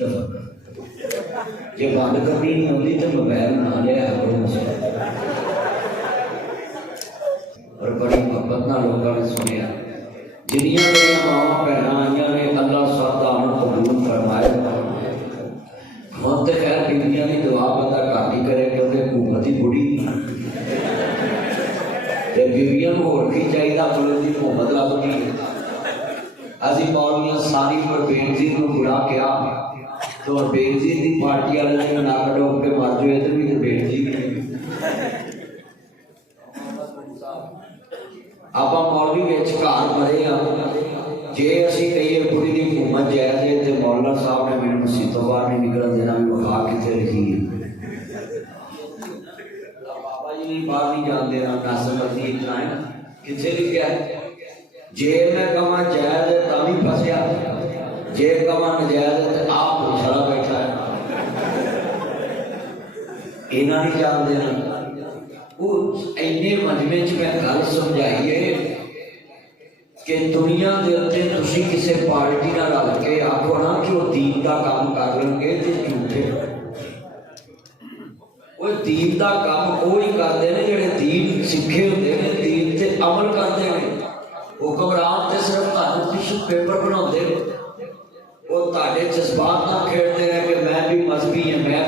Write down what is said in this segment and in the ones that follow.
दफा जे बंद करनी नहीं होती तो मोबाइल ना लिया करो और बड़ी मोहब्बत ना लोगों ने सुनिया जिन्नियां मेरी मावां भैनां आईयां ने अल्लाह सब दा अमल कबूल फरमाए हम तो खैर बीबियां की दुआ बंदा घट ही करे क्योंकि हुकूमत ही बुढ़ी ते बीबियां को होर की चाहिए अपने की हुकूमत लभदी असीं मौलवियां सारी पर बेनजीर को बुरा किया तो बेनजीर की पार्टी वाले ने नक डोब के मर जाओ इधर भी तो बेनजीर आप मौलवी विच घर मरे हाँ जे असीं कहिए बुढ़ी की हुकूमत जायज़ है तो मौलाना साहब ने मैंने मसीह तो बाहर नहीं निकल देना भी वखा कितने लिखी है बाबा जी भी बाहर नहीं जान देना नासमती इतना है कितने लिखा है जे मैं कमा जायज़ है तभी फसया जे कमा नजायज़ है तो आप खड़ा बैठा है इन्हें नहीं जान देना वो इन्ने मजमे च मैं गल समझाई है कि दुनिया के उत्ते तुसीं किसी पार्टी नाल रल के आखो ना कि वो दीन का काम कर लेंगे तो झूठे वो दीन का काम वो ही करते हैं जिहड़े दीन सिखे होंदे ने दीन ते अमल करते हैं हुक्मरान ते सिर्फ तुहानूं टिशू पेपर बनाते वो ताड़े जज्बात ना खेलते हैं कि मैं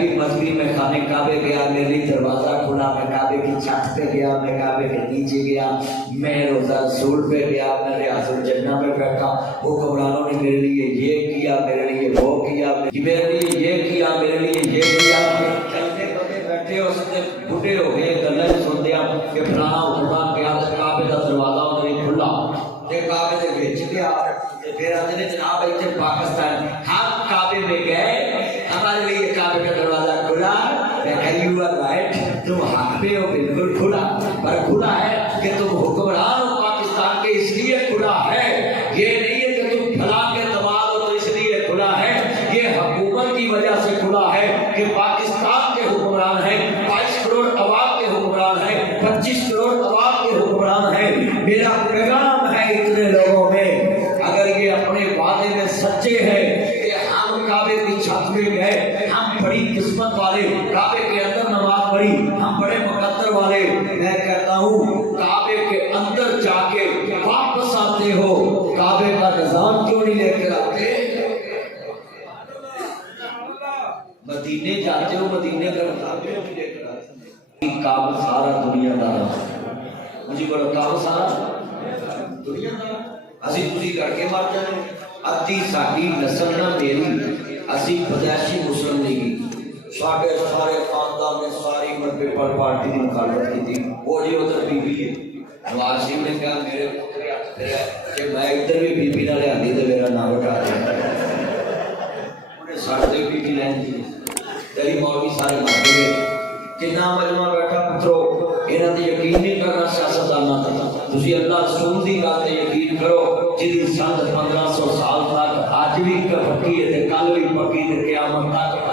भी मजहबी मैं खाने काबे गया मेरे लिए दरवाज़ा खुला मैं काबे की छत पे गया मैं काबे के नीचे गया मैं रोज़ा रसूल पे गया मैं रियासुल जन्नह में बैठा हुक्मरानों ने मेरे लिए ये किया मेरे लिए वो किया मेरे लिए ये किया मेरे लिए ये किया चलते बंदे बैठे उसने बुढ़े हो गए गल्लां सुनते कि फलाना हुक्मरान गया काबे का दरवाज़ा उन्हें खुला ते काबे दे विच गया फिर आते ने जनाब इतने पाकिस्तान हम काबे में गए हमारे लिए काबे का दरवाजा खुला यू आर राइट तुम हक पे हो बिल्कुल खुला पर खुला है कि तुम हुक्मरान हो पाकिस्तान के इसलिए खुला है ये नहीं है कि तुम फलां के दबाव हो तो इसलिए खुला है ये हुकूमत की वजह से खुला है कि पाकिस्तान के हुक्मरान हैं 22 करोड़ अवाम के हुक्मरान हैं 25 करोड़ अवाम के हुक्मरान हैं मेरा पैगाम है इतने लोगों में अगर ये अपने वादे में सच्चे हैं कि हम काबे की छत में गए हम बड़ी किस्मत वाले काबे के अंदर नमाज पढ़ी हम बड़े मुकद्दर वाले मैं कहता हूँ काबे के अंदर जाके वापस आते हो काबे का निजाम क्यों नहीं लेकर आते मदीने जाते हो मदीने का निजाम क्यों नहीं लेकर आते काबा सारा दुनियादार मुझे बोलो काबा सारा दुनियादार असी तुसी करके मर जाने अद्धी साडी नस्ल ना मेरी असी पैदाइशी मुस्लिम नहीं की साढ़े सारे खानदान ने सारी उम्र पेपर पार्टी की मुखालफत की थी वो जी उधर बीबी है नवाज शरीफ ने कहा मेरे पुत्र हथ फिर कि मैं इधर भी बीबी ना लिया तो मेरा नाम उठा दिया उन्हें साढ़े बीबी लैन दी तेरी मौलवी सारे मर गए कितना मजमा बैठा पुत्रो इन्हां ते यकीन नहीं करना सियासतदानां ते तुसीं अल्लाह रसूल दी गल ते यकीन करो जिहदी संद 1500 साल तक अज भी पक्की है ते कल भी पक्की ते क़यामत तक